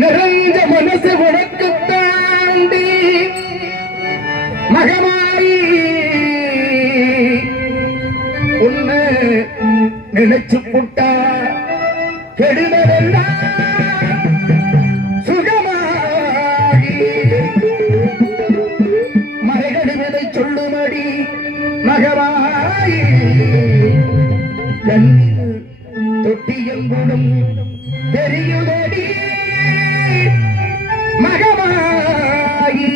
நிறைஞ்ச மனசு உனக்கு தாண்டி மகமாயி உன்னை நினைச்சு புட்டா கெடுதலெல்லாம் சுகமாகி மறைகடுவதை சொல்லுமடி மகமாயி கண்ணில் தொட்டியங்குடும் தெரியுதடி மகமாயி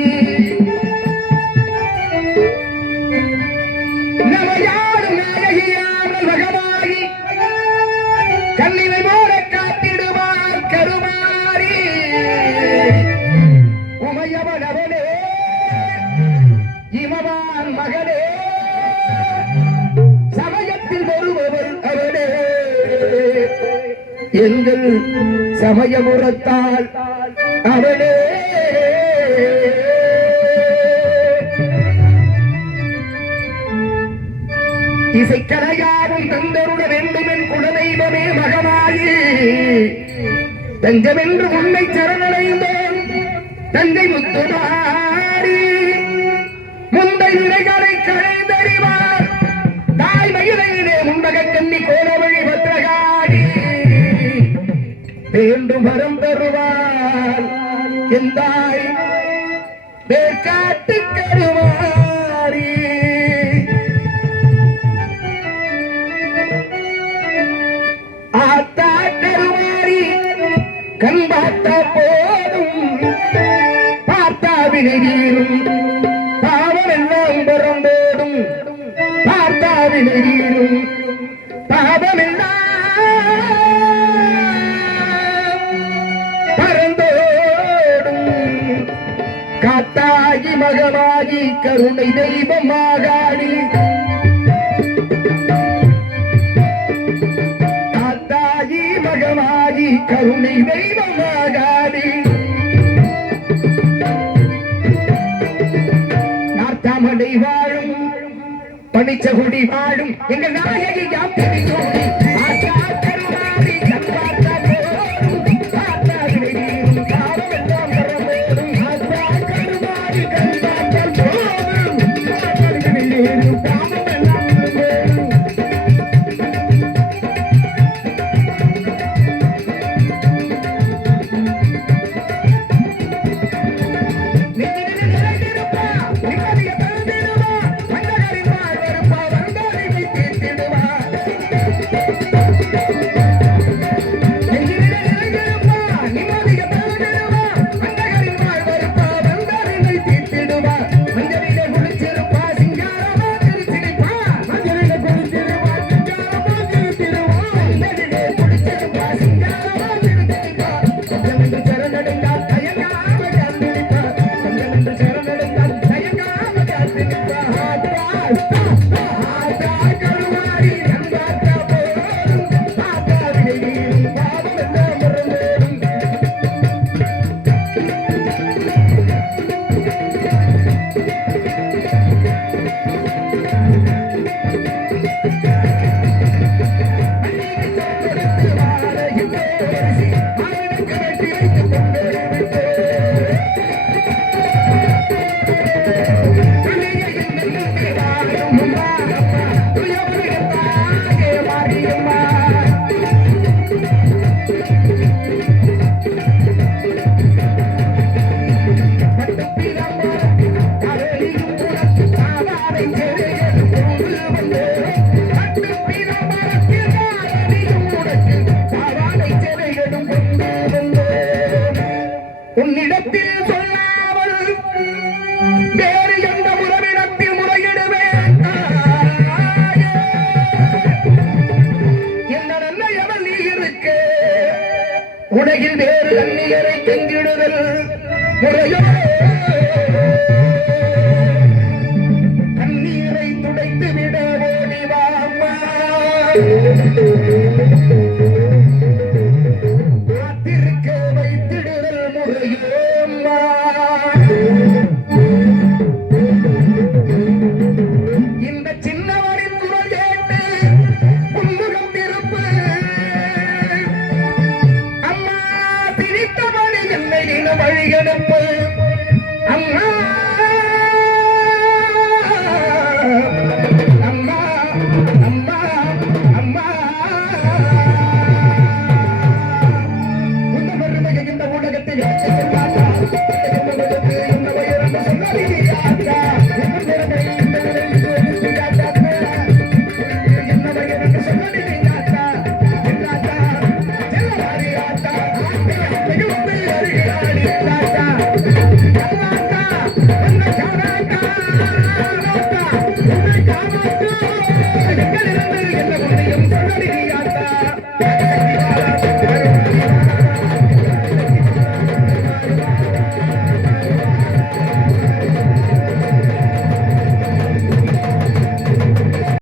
நமையாடும் நாயகியாமல் மகமாயி கண்ணினை போல காத்திடுவார் கருமாறி உமையவன் அவனே இமவான் மகனே சமயத்தில் வருபவள் அவனே எங்கள் சமயமுறத்தால் அவனே இசைக்கலையாவும் தந்தருட வேண்டும் என் குலதெய்வமே மகமாயி தஞ்சமென்று உன்னை சரணடைந்தோம் தந்தை முத்துமாரி முந்தை நிலைகளை களைந்தறிவார் தாய் மகிழையிலே முன்பக கண்ணி கோலவழி பத்திரகாடி வேண்டும் வரம் தருவார் எந்தாய் வேர்காட்டு கருவாரி ஆத்தா கருவாரி கண் பார்த்தா போதும் பார்த்தா வினைவீரும் பாவம் எல்லாம் பிறந்தோடும் பார்த்தா வினைவீரும் பாவம் எல்லாம் காத்தாகி மகமாகி கருணை தெய்வமாகாடி காத்தாகி மகமாகி கருணை தெய்வமாகாடி நார்த்தாமடை வாழும் பனிச்சகுடி வாழும் எங்கள் நாயகி யாத்திரை சோடி ஆத்தா கருமாரி கண்பார்த்தா போரும் காத்தா வினைவீரும் காவம் எல்லாம் பரமோடும் ஆத்தா கருமாரி கண்பார்த்தா போரும் காத்தா வினைவீரும் காவம் எல்லாம் பரமோடும் உன்னிடத்தில் சொல்லாமல் வேறு எந்த உறவிடத்தில் முறையிடுவேன் என்ன நல்ல எவன் நீ இருக்க உலகில் வேறு அந்நியரை கெங்கிடுதல் முறையோ கண்ணீரை துடைத்து விட ஓடிவாமா காத்திருக்க வைத்திடுதல் முறையோம்மா இந்த சின்னவனின் குரல் கேட்டு உன்முகம் திருப்பு அம்மா திரித்தவனின் என்னை தினம் வழியனுப்பு அம்மா